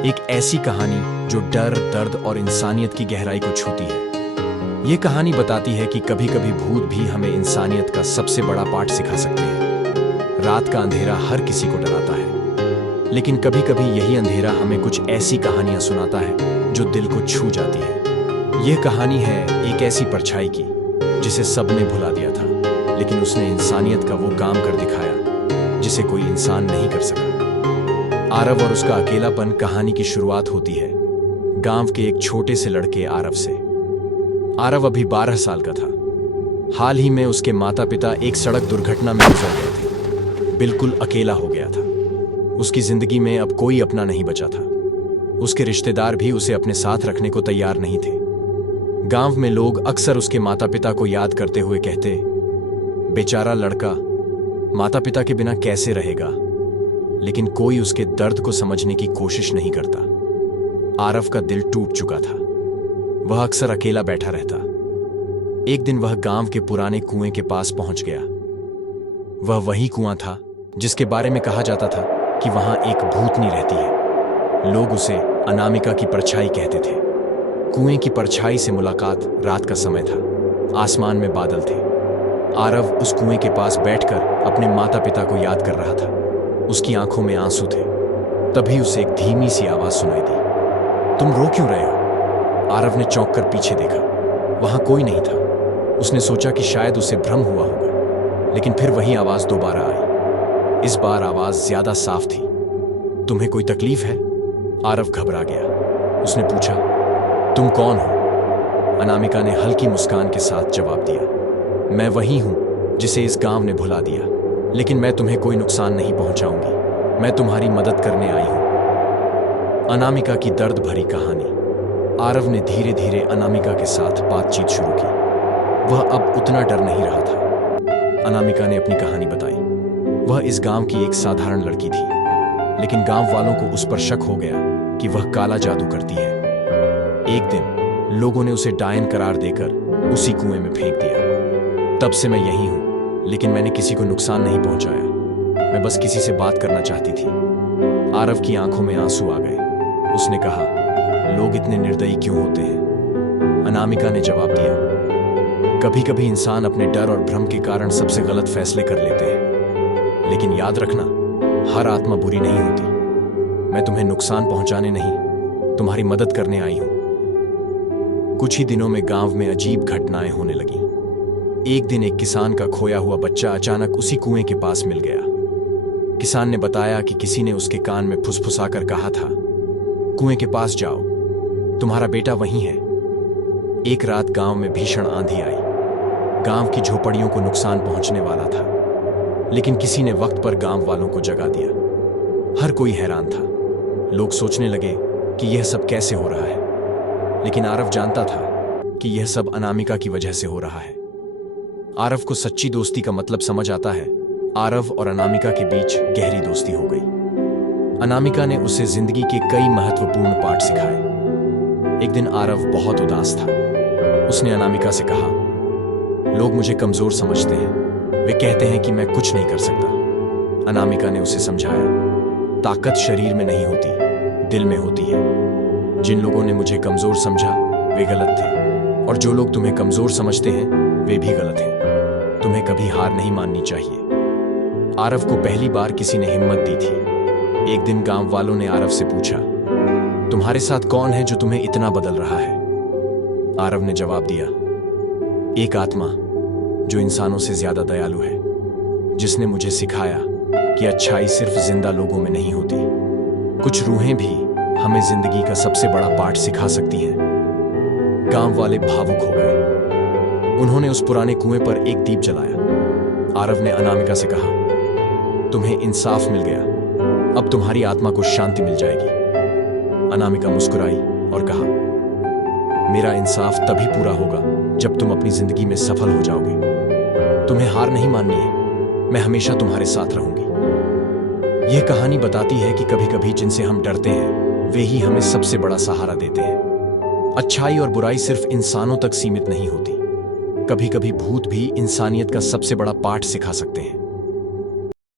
एक ऐसी कहानी जो डर, दर्द और इंसानियत की गहराई को छूती है। ये कहानी बताती है कि कभी कभी भूत भी हमें इंसानियत का सबसे बड़ा पाठ सिखा सकते हैं। रात का अंधेरा हर किसी को डराता है, लेकिन कभी कभी यही अंधेरा हमें कुछ ऐसी कहानियां सुनाता है जो दिल को छू जाती है। यह कहानी है एक ऐसी परछाई की जिसे सबने भुला दिया था, लेकिन उसने इंसानियत का वो काम कर दिखाया जिसे कोई इंसान नहीं कर सका। आरव और उसका अकेलापन कहानी की शुरुआत होती है गांव के एक छोटे से लड़के आरव से। आरव अभी 12 साल का था। हाल ही में उसके माता पिता एक सड़क दुर्घटना में गुजर गए थे। बिल्कुल अकेला हो गया था। उसकी जिंदगी में अब कोई अपना नहीं बचा था। उसके रिश्तेदार भी उसे अपने साथ रखने को तैयार नहीं थे। गांव में लोग अक्सर उसके माता पिता को याद करते हुए कहते, बेचारा लड़का माता पिता के बिना कैसे रहेगा। लेकिन कोई उसके दर्द को समझने की कोशिश नहीं करता। आरव का दिल टूट चुका था। वह अक्सर अकेला बैठा रहता। एक दिन वह गांव के पुराने कुएं के पास पहुंच गया। वह वही कुआं था जिसके बारे में कहा जाता था कि वहां एक भूतनी रहती है। लोग उसे अनामिका की परछाई कहते थे। कुएं की परछाई से मुलाकात रात का समय था। आसमान में बादल थे। आरव उस कुएं के पास बैठकर अपने माता पिता को याद कर रहा था। उसकी आंखों में आंसू थे। तभी उसे एक धीमी सी आवाज सुनाई दी, तुम रो क्यों रहे हो? आरव ने चौंक कर पीछे देखा। वहां कोई नहीं था। उसने सोचा कि शायद उसे भ्रम हुआ होगा, लेकिन फिर वही आवाज दोबारा आई। इस बार आवाज ज्यादा साफ थी। तुम्हें कोई तकलीफ है? आरव घबरा गया। उसने पूछा, तुम कौन हो? अनामिका ने हल्की मुस्कान के साथ जवाब दिया, मैं वही हूं जिसे इस गांव ने भुला दिया, लेकिन मैं तुम्हें कोई नुकसान नहीं पहुंचाऊंगी। मैं तुम्हारी मदद करने आई हूं। अनामिका की दर्द भरी कहानी। आरव ने धीरे धीरे अनामिका के साथ बातचीत शुरू की। वह अब उतना डर नहीं रहा था। अनामिका ने अपनी कहानी बताई। वह इस गांव की एक साधारण लड़की थी, लेकिन गांव वालों को उस पर शक हो गया कि वह काला जादू करती है। एक दिन लोगों ने उसे डायन करार देकर उसी कुएं में फेंक दिया। तब से मैं यही हूं, लेकिन मैंने किसी को नुकसान नहीं पहुंचाया। मैं बस किसी से बात करना चाहती थी। आरव की आंखों में आंसू आ गए। उसने कहा, लोग इतने निर्दयी क्यों होते हैं? अनामिका ने जवाब दिया, कभी कभी इंसान अपने डर और भ्रम के कारण सबसे गलत फैसले कर लेते हैं, लेकिन याद रखना, हर आत्मा बुरी नहीं होती। मैं तुम्हें नुकसान पहुंचाने नहीं, तुम्हारी मदद करने आई हूं। कुछ ही दिनों में गांव में अजीब घटनाएं होने लगीं। एक दिन एक किसान का खोया हुआ बच्चा अचानक उसी कुएं के पास मिल गया। किसान ने बताया कि किसी ने उसके कान में फुसफुसाकर कहा था, कुएं के पास जाओ, तुम्हारा बेटा वहीं है। एक रात गांव में भीषण आंधी आई। गांव की झोपड़ियों को नुकसान पहुंचने वाला था, लेकिन किसी ने वक्त पर गांव वालों को जगा दिया। हर कोई हैरान था। लोग सोचने लगे कि यह सब कैसे हो रहा है, लेकिन आरव जानता था कि यह सब अनामिका की वजह से हो रहा है। आरव को सच्ची दोस्ती का मतलब समझ आता है। आरव और अनामिका के बीच गहरी दोस्ती हो गई। अनामिका ने उसे जिंदगी के कई महत्वपूर्ण पाठ सिखाए। एक दिन आरव बहुत उदास था। उसने अनामिका से कहा, लोग मुझे कमजोर समझते हैं। वे कहते हैं कि मैं कुछ नहीं कर सकता। अनामिका ने उसे समझाया, ताकत शरीर में नहीं होती, दिल में होती है। जिन लोगों ने मुझे कमजोर समझा वे गलत थे, और जो लोग तुम्हें कमजोर समझते हैं वे भी गलत हैं। तुम्हें कभी हार नहीं माननी चाहिए। आरव को पहली बार किसी ने हिम्मत दी थी। एक दिन गांव वालों ने आरव से पूछा, तुम्हारे साथ कौन है जो तुम्हें इतना बदल रहा है? आरव ने जवाब दिया, एक आत्मा जो इंसानों से ज्यादा दयालु है, जिसने मुझे सिखाया कि अच्छाई सिर्फ जिंदा लोगों में नहीं होती। कुछ रूहें भी हमें जिंदगी का सबसे बड़ा पाठ सिखा सकती हैं। गांव वाले भावुक हो गए। उन्होंने उस पुराने कुएं पर एक दीप जलाया। आरव ने अनामिका से कहा, तुम्हें इंसाफ मिल गया। अब तुम्हारी आत्मा को शांति मिल जाएगी। अनामिका मुस्कुराई और कहा, मेरा इंसाफ तभी पूरा होगा जब तुम अपनी जिंदगी में सफल हो जाओगे। तुम्हें हार नहीं माननी है। मैं हमेशा तुम्हारे साथ रहूंगी। यह कहानी बताती है कि कभी कभी जिनसे हम डरते हैं वे ही हमें सबसे बड़ा सहारा देते हैं। अच्छाई और बुराई सिर्फ इंसानों तक सीमित नहीं होती। कभी कभी भूत भी इंसानियत का सबसे बड़ा पाठ सिखा सकते हैं।